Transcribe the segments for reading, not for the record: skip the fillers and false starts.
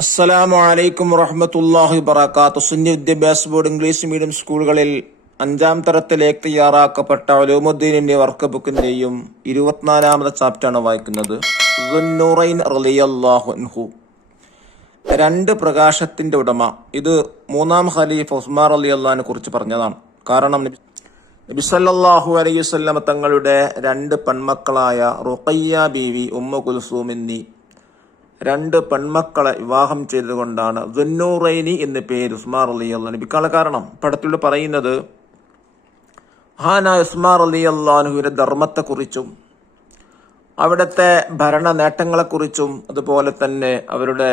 അസ്സലാമു അലൈക്കും വറഹ്മത്തുള്ളാഹി വബറകാതുഹു. സുന്നി വിദ്യാഭ്യാസ ബോർഡ് ഇംഗ്ലീഷ് മീഡിയം സ്കൂളുകളിൽ 5ാം തരത്തിലേക്ക് തയ്യാറാക്കപ്പെട്ട ഉലൂമുദ്ദീനിന്റെ വർക്ക് ബുക്കിന്റെയും 24ാമത്തെ ചാപ്റ്ററാണ് വായിക്കുന്നത്. ദുന്നൂറൈൻ റളിയല്ലാഹു അൻഹു, രണ്ട് പ്രകാശത്തിന്റെ ഉടമ. ഇത് 3ാം ഖലീഫ ഉസ്മാൻ റളിയല്ലാഹുവിനെ കുറിച്ച് പറഞ്ഞതാണ്. കാരണം നബി സല്ലല്ലാഹു അലൈഹി വസല്ലം തങ്ങളുടെ രണ്ട് പെൺമക്കളായ റുഖയ്യ ബീവി, ഉമ്മു കുൽസൂം എന്നീ രണ്ട് പെൺമക്കളെ വിവാഹം ചെയ്തുകൊണ്ടാണ് ദുന്നൂറൈനി എന്ന പേര് ഉസ്മാൻ റളിയല്ലാഹു ലഭിക്കാനുള്ള കാരണം. പടത്തിലൂടെ പറയുന്നത് മഹാനായ ഉസ്മാൻ റളിയല്ലാഹുവിന്റെ ധർമ്മത്തെക്കുറിച്ചും അവിടുത്തെ ഭരണ നേട്ടങ്ങളെക്കുറിച്ചും അതുപോലെ തന്നെ അവരുടെ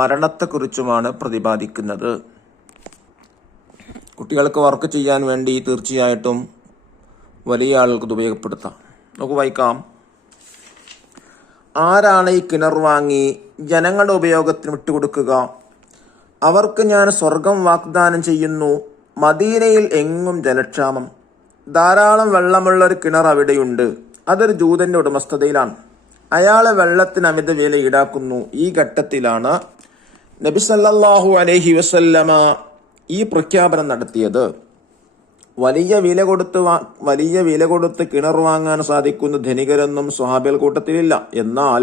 മരണത്തെക്കുറിച്ചുമാണ് പ്രതിപാദിക്കുന്നത്. കുട്ടികൾക്ക് വർക്ക് ചെയ്യാൻ വേണ്ടി തീർച്ചയായിട്ടും വലിയ ആളുകൾക്ക് ഇത് ഉപയോഗപ്പെടുത്താം. നമുക്ക് വായിക്കാം. ആരാണ് ഈ കിണർ വാങ്ങി ജനങ്ങളുടെ ഉപയോഗത്തിന് വിട്ടുകൊടുക്കുക? അവർക്ക് ഞാൻ സ്വർഗം വാഗ്ദാനം ചെയ്യുന്നു. മദീനയിൽ എങ്ങും ജലക്ഷാമം. ധാരാളം വെള്ളമുള്ള ഒരു കിണർ അവിടെയുണ്ട്. അതൊരു ജൂതന്റെ ഉടമസ്ഥതയിലാണ്. അയാളെ വെള്ളത്തിന് അമിത വില ഈടാക്കുന്നു. ഈ ഘട്ടത്തിലാണ് നബി സല്ലല്ലാഹു അലൈഹി വസല്ലമ ഈ പ്രഖ്യാപനം നടത്തിയത്. വലിയ വില കൊടുത്ത് കിണർ വാങ്ങാൻ സാധിക്കുന്ന ധനികരൊന്നും സ്വഹാബികൾ കൂട്ടത്തിലില്ല. എന്നാൽ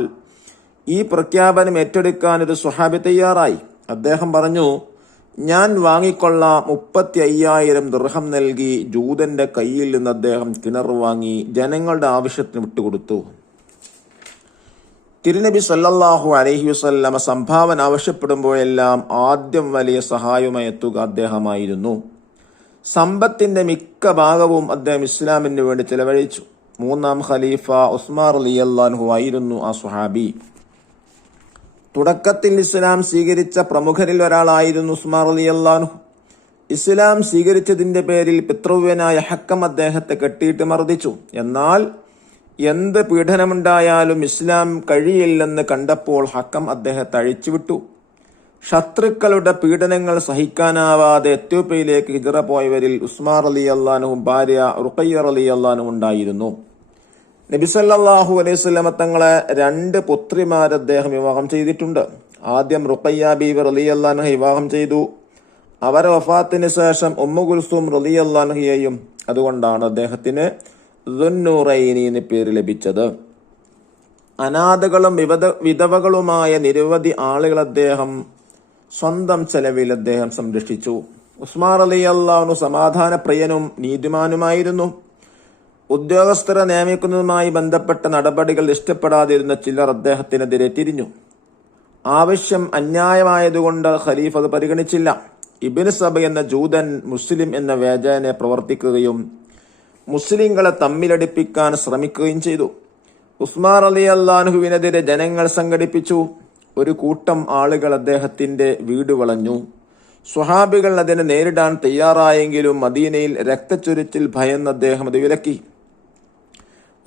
ഈ പ്രഖ്യാപനം ഏറ്റെടുക്കാൻ ഒരു സ്വഹാബി തയ്യാറായി. അദ്ദേഹം പറഞ്ഞു, ഞാൻ വാങ്ങിക്കൊള്ളാം. 35,000 ദിർഹം നൽകി ജൂതന്റെ കയ്യിൽ നിന്ന് അദ്ദേഹം കിണർ വാങ്ങി ജനങ്ങളുടെ ആവശ്യത്തിന് വിട്ടുകൊടുത്തു. തിരുനബി സല്ലല്ലാഹു അലൈഹി വസല്ലമ സംഭാവന ആവശ്യപ്പെടുമ്പോഴെല്ലാം ആദ്യം വലിയ സഹായമായി എത്തുക അദ്ദേഹമായിരുന്നു. സമ്പത്തിന്റെ മിക്ക ഭാഗവും അദ്ദേഹം ഇസ്ലാമിന് വേണ്ടി ചെലവഴിച്ചു. 3ാം ഖലീഫ ഉസ്മാൻ റളിയല്ലാഹു ആയിരുന്നു ആ സ്വഹാബി. തുടക്കത്തിൽ ഇസ്ലാം സ്വീകരിച്ച പ്രമുഖരിൽ ഒരാളായിരുന്നു ഉസ്മാൻ റളിയല്ലാഹു. ഇസ്ലാം സ്വീകരിച്ചതിന്റെ പേരിൽ പിതൃവ്യനായ ഹക്കം അദ്ദേഹത്തെ കെട്ടിയിട്ട് മർദ്ദിച്ചു. എന്നാൽ എന്ത് പീഡനമുണ്ടായാലും ഇസ്ലാം കഴിയില്ലെന്ന് കണ്ടപ്പോൾ ഹക്കം അദ്ദേഹത്തെ അഴിച്ചുവിട്ടു. ശത്രുക്കളുടെ പീഡനങ്ങൾ സഹിക്കാനാവാതെ എത്യോപ്യയിലേക്ക് ഹിജ്റ പോയവരിൽ ഉസ്മാൻ റളിയല്ലാഹു ഭാര്യ റുഖയ്യ റളിയല്ലാഹു ഉണ്ടായിരുന്നു. നബി സല്ലല്ലാഹു അലൈഹി വസല്ലമ തങ്ങളെ 2 പുത്രിമാർ അദ്ദേഹം വിവാഹം ചെയ്തിട്ടുണ്ട്. ആദ്യം റുഖയ്യ ബീവി റളിയല്ലാഹു വിവാഹം ചെയ്തു. അവരുടെ വഫാത്തിന് ശേഷം ഉമ്മു കുൽസൂം റളിയല്ലാഹുയെയും. അതുകൊണ്ടാണ് അദ്ദേഹത്തിന് ദുന്നൂറൈനി എന്ന പേര് ലഭിച്ചത്. അനാഥകളും വിധവകളുമായ നിരവധി ആളുകൾ അദ്ദേഹം സ്വന്തം ചെലവിൽ അദ്ദേഹം സംരക്ഷിച്ചു. ഉസ്മാൻ റളിയല്ലാഹു സമാധാന പ്രിയനും നീതിമാനുമായിരുന്നു. ഉദ്യോഗസ്ഥരെ നിയമിക്കുന്നതുമായി ബന്ധപ്പെട്ട നടപടികൾ ഇഷ്ടപ്പെടാതിരുന്ന ചിലർ അദ്ദേഹത്തിനെതിരെ തിരിഞ്ഞു. ആവശ്യം അന്യായമായതുകൊണ്ട് ഖലീഫ അത് പരിഗണിച്ചില്ല. ഇബ്നു സബ എന്ന ജൂതൻ മുസ്ലിം എന്ന വ്യാജേന പ്രവർത്തിക്കുകയും മുസ്ലിങ്ങളെ തമ്മിലടിപ്പിക്കാൻ ശ്രമിക്കുകയും ചെയ്തു. ഉസ്മാൻ റളിയല്ലാഹുവിനെതിരെ ജനങ്ങൾ സംഘടിപ്പിച്ചു. ഒരു കൂട്ടം ആളുകൾ അദ്ദേഹത്തിന്റെ വീട് വളഞ്ഞു. സ്വഹാബികൾ അതിനെ നേരിടാൻ തയ്യാറായെങ്കിലും മദീനയിൽ രക്തച്ചൊരിച്ചിൽ ഭയന്ന് അദ്ദേഹം അത് വിലക്കി.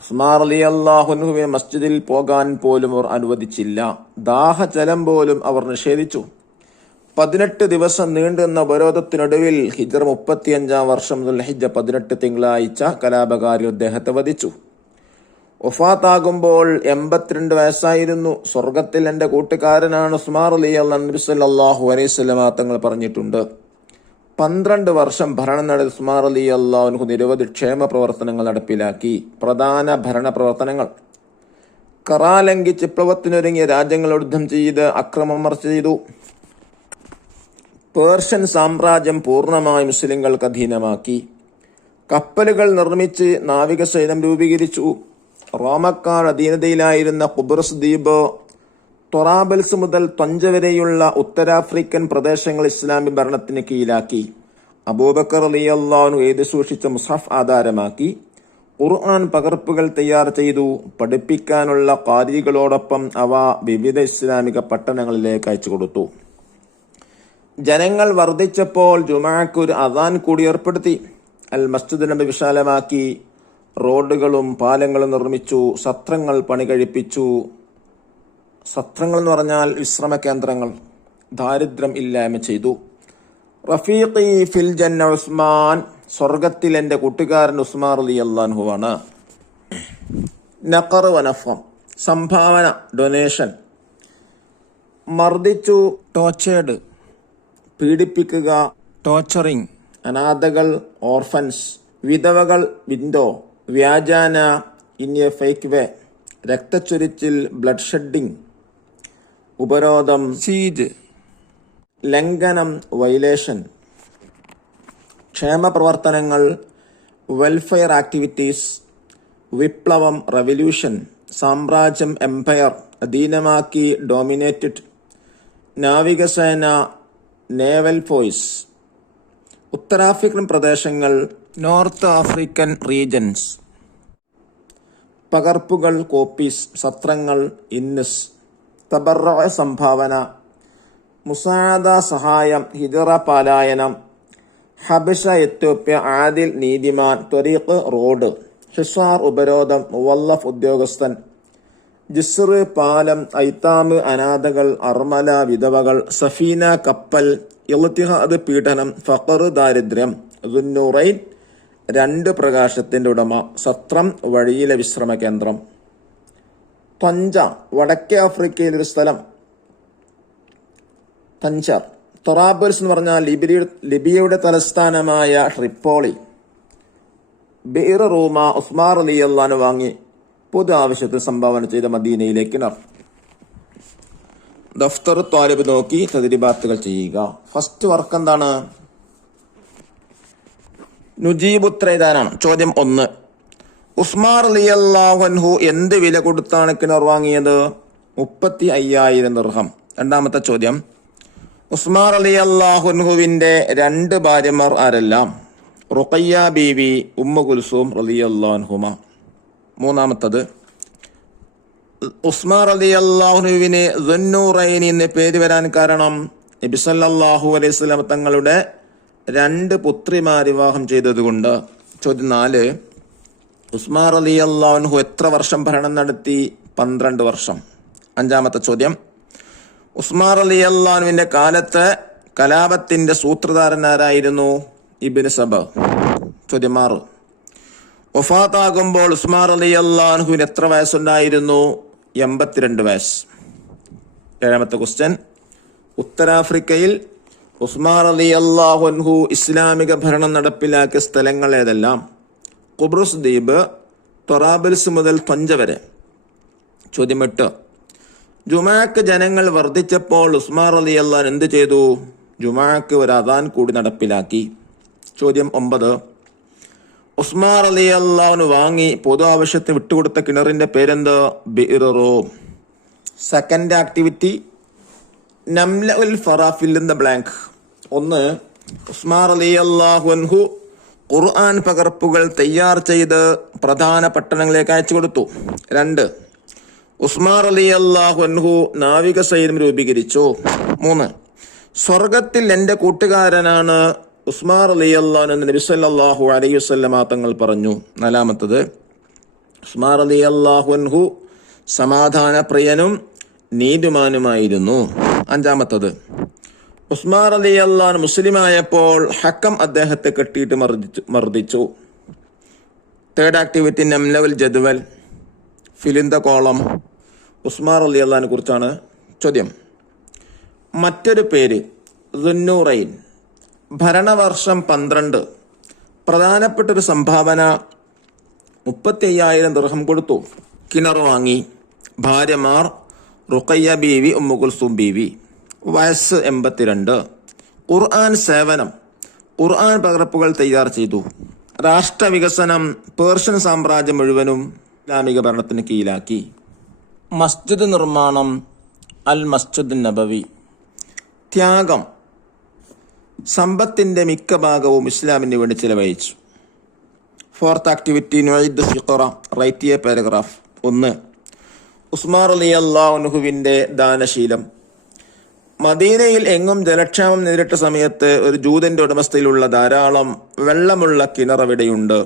ഉസ്മാൻ റളിയല്ലാഹുവിനെ മസ്ജിദിൽ പോകാൻ പോലും അവർ അനുവദിച്ചില്ല. ദാഹജലം പോലും അവർ നിഷേധിച്ചു. 18 ദിവസം നീണ്ടുന്ന ഉപരോധത്തിനൊടുവിൽ ഹിജ്റ 35-ാം വർഷം ദുൽഹിജ്ജ 18 തിങ്കളാഴ്ച കലാപകാരി അദ്ദേഹത്തെ വധിച്ചു. വഫാത്താകുമ്പോൾ 82 വയസ്സായിരുന്നു. സ്വർഗത്തിൽ എന്റെ കൂട്ടുകാരനാണ് ഉസ്മാൻ റളിയല്ലാഹു. നബി സല്ലല്ലാഹു അലൈഹി വസല്ലമ തങ്ങൾ പറഞ്ഞിട്ടുണ്ട്. 12 വർഷം ഭരണം നടത്തിയ ഉസ്മാൻ റളിയല്ലാഹു നിരവധി ക്ഷേമ പ്രവർത്തനങ്ങൾ നടപ്പിലാക്കി. പ്രധാന ഭരണ പ്രവർത്തനങ്ങൾ: ഖറാ ലംഘിച്ച് വിപ്ലവത്തിനൊരുങ്ങിയ രാജ്യങ്ങളോട് യുദ്ധം ചെയ്ത് അക്രമം ചെയ്തു. പേർഷ്യൻ സാമ്രാജ്യം പൂർണ്ണമായി മുസ്ലിങ്ങൾക്ക് അധീനമാക്കി. കപ്പലുകൾ നിർമ്മിച്ച് നാവികസൈന്യം രൂപീകരിച്ചു. റോമക്കാർ അധീനതയിലായിരുന്ന ഖുബ്രസ് ദ്വീപ്, തൊറാബൽസ് മുതൽ ത്വഞ്ച വരെയുള്ള ഉത്തരാഫ്രിക്കൻ പ്രദേശങ്ങൾ ഇസ്ലാമിക ഭരണത്തിന് കീഴിലാക്കി. അബൂബക്കർ റളിയല്ലാഹു എഴുതി സൂക്ഷിച്ച മുസ്ഹഫ് ആധാരമാക്കി. ഖുർആൻ പകർപ്പുകൾ തയ്യാർ ചെയ്തു. പഠിപ്പിക്കാനുള്ള ഖാരികളോടൊപ്പം അവ വിവിധ ഇസ്ലാമിക പട്ടണങ്ങളിലേക്ക് അയച്ചു കൊടുത്തു. ജനങ്ങൾ വർദ്ധിച്ചപ്പോൾ ജുമാക്ക് ഒരു അദാൻ കൂടി ഏർപ്പെടുത്തി. അൽ മസ്ജിദ് നബി വിശാലമാക്കി. റോഡുകളും പാലങ്ങളും നിർമ്മിച്ചു. സത്രങ്ങൾ പണി കഴിപ്പിച്ചു. സത്രങ്ങൾ എന്ന് പറഞ്ഞാൽ വിശ്രമ കേന്ദ്രങ്ങൾ. ദാരിദ്ര്യം ഇല്ലായ്മ ചെയ്തു. റഫീഖി ഫിൽ ജന്ന ഉസ്മാൻ, സ്വർഗത്തിൽ എന്റെ കൂട്ടുകാരൻ ഉസ്മാൻ റളിയല്ലാഹു ആണ്. നഖർ വനഫം, സംഭാവന, ഡൊനേഷൻ. മർദ്ദിച്ചു, ടോർച്ചേർഡ്, പീഡിപ്പിക്കുക, ടോർച്ചറിങ്, അനാഥകൾ, ഓർഫൻസ്, വിധവകൾ, വിൻഡോ, വ്യാജാന, ഇൻ എ ഫേക്ക് വേ, രക്തച്ചൊരിച്ചിൽ, ബ്ലഡ് ഷെഡിങ്, ഉപരോധം, സീജ്, ലംഘനം, വയലേഷൻ, ക്ഷേമപ്രവർത്തനങ്ങൾ, വെൽഫെയർ ആക്ടിവിറ്റീസ്, വിപ്ലവം, റവല്യൂഷൻ, സാമ്രാജ്യം, എംപയർ, അധീനമാക്കി, ഡോമിനേറ്റഡ്, നാവികസേന, നേവൽ ഫോഴ്സ്, ഉത്തരാഫ്രിക്കൻ പ്രദേശങ്ങൾ, നോർത്ത് ആഫ്രിക്കൻ റീജൻസ്, പകർപ്പുകൾ, കോപ്പീസ്, സത്രങ്ങൾ, ഇന്നസ്, തബറ സംഭാവന, മുസാദ സഹായം, ഹിജറ പലായനം, ഹബഷ എത്യോപ്യ, ആദിൽ നീതിമാൻ, ത്വരീഖ് റോഡ്, ഹിസാർ ഉപരോധം, മുവല്ലഫ് ഉദ്യോഗസ്ഥൻ, ജിസ്ർ പാലം, ഐത്താമ് അനാഥകൾ, അർമല വിധവകൾ, സഫീന കപ്പൽ, ഇൽത്തിഹാദ് പീഡനം, ഫഖർ ദാരിദ്ര്യം, ദുന്നൂറൈൻ രണ്ട് പ്രകാശത്തിന്റെ ഉടമ, സത്രം വഴിയിലെ വിശ്രമ കേന്ദ്രം. തഞ്ച വടക്കേ ആഫ്രിക്കയിലെ ഒരു സ്ഥലം, തഞ്ചർ. തൊറാബൽസ് എന്ന് പറഞ്ഞാൽ ലിബിയയുടെ തലസ്ഥാനമായ ട്രിപ്പോളി. ബിർ റൂമ ഉസ്മാൻ റളിയല്ലാഹു വാങ്ങി പൊതു ആവശ്യത്തിന് സംഭാവന ചെയ്ത മദീനയിലെ കിണർ. ദഫ്തർ ത്വാലിബ് നോക്കി തദ്രിബാത്തുകൾ ചെയ്യുക. ഫസ്റ്റ് വർക്ക് എന്താണ്? നുജീബുത്ര എഴുതാനാണ്. ചോദ്യം 1. ഉസ്മാൻ റളിയല്ലാഹു അൻഹു എന്ത് വില കൊടുത്താണ് കിണർ വാങ്ങിയത്? 35,000 ദിർഹം. രണ്ടാമത്തെ ചോദ്യം, ഉസ്മാൻ റളിയല്ലാഹു അൻഹുവിന്റെ 2 ഭാര്യമാർ ആരെല്ലാം? റുഖയ്യ ബീവി, ഉമ്മു കുൽസൂം റളിയല്ലാഹു അൻഹുമ. മൂന്നാമത്തത്, ഉസ്മാൻ റളിയല്ലാഹു അൻഹുവിന് ദുന്നൂറൈൻ എന്ന് പേര് വരാൻ കാരണം നബി സല്ലല്ലാഹു അലൈഹി വസല്ലം തങ്ങളുടെ 2 പുത്രിമാർ വിവാഹം ചെയ്തതുകൊണ്ട്. ചോദ്യം 4. ഉസ്മാൻ റളിയല്ലാഹു അൻഹു എത്ര വർഷം ഭരണം നടത്തി? 12 വർഷം. അഞ്ചാമത്തെ ചോദ്യം, ഉസ്മാൻ റളിയല്ലാഹു അൻഹുവിന്റെ കാലത്ത് കലാപത്തിന്റെ സൂത്രധാരനാരായിരുന്നു? ഇബ്നു സബ. ചോദ്യം 6. വഫാത്താകുമ്പോൾ ഉസ്മാൻ റളിയല്ലാഹു അൻഹുവിന് എത്ര വയസ്സുണ്ടായിരുന്നു? 82 വയസ്സ്. ഏഴാമത്തെ ക്വസ്റ്റ്യൻ, ഉത്തരാഫ്രിക്കയിൽ ഉസ്മാൻ റളിയല്ലാഹു അൻഹു ഇസ്ലാമിക ഭരണം നടപ്പിലാക്കിയ സ്ഥലങ്ങൾ ഏതെല്ലാം? ഖുബ്രുസ് ദ്വീപ്, തൊറാബൽസ് മുതൽ തഞ്ച വരെ. ചോദ്യം 8. ജുമാക്ക് ജനങ്ങൾ വർദ്ധിച്ചപ്പോൾ ഉസ്മാൻ റളിയല്ലാഹു എന്ത് ചെയ്തു? ജുമാക്ക് ഒരു അദാൻ കൂടി നടപ്പിലാക്കി. ചോദ്യം 9. ഉസ്മാൻ റളിയല്ലാഹു വാങ്ങി പൊതു ആവശ്യത്തിന് വിട്ടുകൊടുത്ത കിണറിന്റെ പേരെന്ത്? Bir Rumah. സെക്കൻഡ് ആക്ടിവിറ്റി, നംലഉൽ ഫറാഫിൽ ഇൻ ദ ബ്ലാങ്ക്. 1. ഉസ്മാൻ റളിയല്ലാഹു അൻഹു ഖുർആൻ പകർപ്പുകൾ തയ്യാർ ചെയ്ത് പ്രധാന പട്ടണങ്ങളിലേക്ക് അയച്ചു കൊടുത്തു. 2. ഉസ്മാൻ റളിയല്ലാഹു അൻഹു നാവികസൈന്യം രൂപീകരിച്ചു. 3. സ്വർഗത്തിൽ എന്റെ കൂട്ടുകാരനാണ് ഉസ്മാൻ റളിയല്ലാഹു അൻഹു നബി സല്ലല്ലാഹു അലൈഹി വസല്ലം തങ്ങൾ പറഞ്ഞു. 4. ഉസ്മാൻ റളിയല്ലാഹു അൻഹു സമാധാന പ്രിയനും നീതിമാനുമായിരുന്നു. 5. ഉസ്മാൻ റളിയല്ലാഹു അൻഹു മുസ്ലിമായപ്പോൾ ഹക്കം അദ്ദേഹത്തെ കെട്ടിയിട്ട് മർദ്ദിച്ചു. തേർഡ് ആക്ടിവിറ്റി, നംലഉൽ ജദ്വൽ, fill in the column. Usman റളിയല്ലാഹു അൻഹുവിനെ കുറിച്ചാണ് ചോദ്യം. മറ്റൊരു പേര് ദുന്നൂറൈൻ. ഭരണവർഷം 12. പ്രധാനപ്പെട്ടൊരു സംഭാവന 35,000 ദിർഹം കൊടുത്തു. കിണർ വാങ്ങി. ഭാര്യമാർ റുഖയ്യ ബീവി, ഉമ്മു കുൽസൂം ബീവി. വയസ്സ് 82. ഖുർആൻ സേവനം. ഖുർആൻ പകർപ്പുകൾ തയ്യാർ ചെയ്തു. രാഷ്ട്ര വികസനം. പേർഷ്യൻ സാമ്രാജ്യം മുഴുവനും ഇസ്ലാമിക ഭരണത്തിന് കീഴിലാക്കി. മസ്ജിദ് നിർമ്മാണം. അൽ മസ്ജിദ് നബവി. ത്യാഗം. സമ്പത്തിന്റെ മിക്ക ഭാഗവും ഇസ്ലാമിന് വേണ്ടി ചിലവഴിച്ചു. ഫോർത്ത് ആക്ടിവിറ്റി, നുഈദ് ഫിഖറ, റൈറ്റ് എ പാരഗ്രാഫ്. 1. ഉസ്മാൻ റളിയല്ലാഹു അൻഹുവിന്റെ ദാനശീലം. മദീനയിൽ എങ്ങും ജലക്ഷാമം നേരിട്ട സമയത്ത് ഒരു ജൂതന്റെ ഉടമസ്ഥയിലുള്ള ധാരാളം വെള്ളമുള്ള കിണർ അവിടെയുണ്ട്.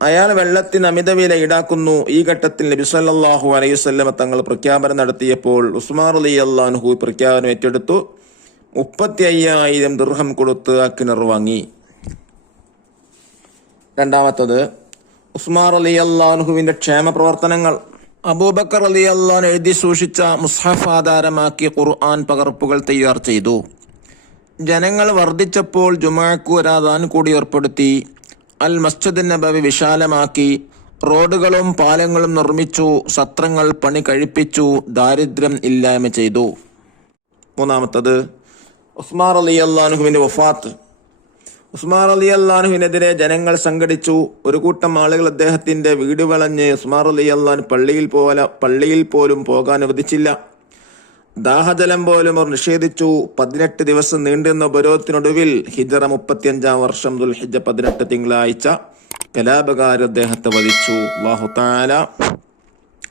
അയാൾ വെള്ളത്തിന് അമിത വില ഈടാക്കുന്നു. ഈ ഘട്ടത്തിൽ നബി സല്ലല്ലാഹു അലൈഹി വസല്ലം തങ്ങൾ പ്രഖ്യാപനം നടത്തിയപ്പോൾ ഉസ്മാൻ റളിയല്ലാഹു അൻഹു പ്രഖ്യാപനം ഏറ്റെടുത്തു. 35,000 ദിർഹം കൊടുത്ത് ആ കിണർ വാങ്ങി. രണ്ടാമത്തത്, ഉസ്മാൻ റളിയല്ലാഹു അൻഹുവിന്റെ ക്ഷേമ പ്രവർത്തനങ്ങൾ. അബൂബക്കർ റളിയല്ലാഹു അൻഹു എഴുതി സൂക്ഷിച്ച മുസ്ഹഫ് ആധാരമാക്കി ഖുർആൻ പകർപ്പുകൾ തയ്യാർ ചെയ്തു. ജനങ്ങൾ വർദ്ധിച്ചപ്പോൾ ജുമുഅക്ക് ഒരു അദാൻ കൂടി ഏർപ്പെടുത്തി. അൽ മസ്ജിദ് നബവി വിശാലമാക്കി. റോഡുകളും പാലങ്ങളും നിർമ്മിച്ചു. സത്രങ്ങൾ പണി കഴിപ്പിച്ചു. ദാരിദ്ര്യം ഇല്ലായ്മ ചെയ്തു. മൂന്നാമത്തത് ഉസ്മാൻ റളിയല്ലാഹു അൻഹുവിന്റെ വഫാത്ത്. ഉസ്മാൻ റളിയല്ലാഹു അൻഹുവിനെതിരെ ജനങ്ങൾ സംഘടിച്ചു. ഒരു കൂട്ടം ആളുകൾ അദ്ദേഹത്തിന്റെ വീട് വളഞ്ഞ് ഉസ്മാൻ റളിയല്ലാഹു അൻഹു പള്ളിയിൽ പോലും പോകാൻ അനുവദിച്ചില്ല. ദാഹജലം പോലും അവർ നിഷേധിച്ചു. 18 ദിവസം നീണ്ടുന്ന ഉപരോധത്തിനൊടുവിൽ ഹിജ്റ 35 വർഷം ദുൽഹിജ്ജ 18 തിങ്കളാഴ്ച കലാപകാർ അദ്ദേഹത്തെ വധിച്ചു. അല്ലാഹു തആല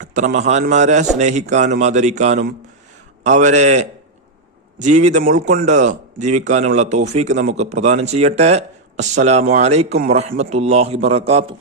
അത്ര മഹാന്മാരെ സ്നേഹിക്കാനും ആദരിക്കാനും അവരെ ജീവിതം ഉൾക്കൊണ്ട് ജീവിക്കാനുള്ള തൗഫീക്ക് നമുക്ക് പ്രദാനം ചെയ്യട്ടെ. അസ്സലാമു അലൈക്കും വറഹ്മത്തുള്ളാഹി വബറകാതുഹു.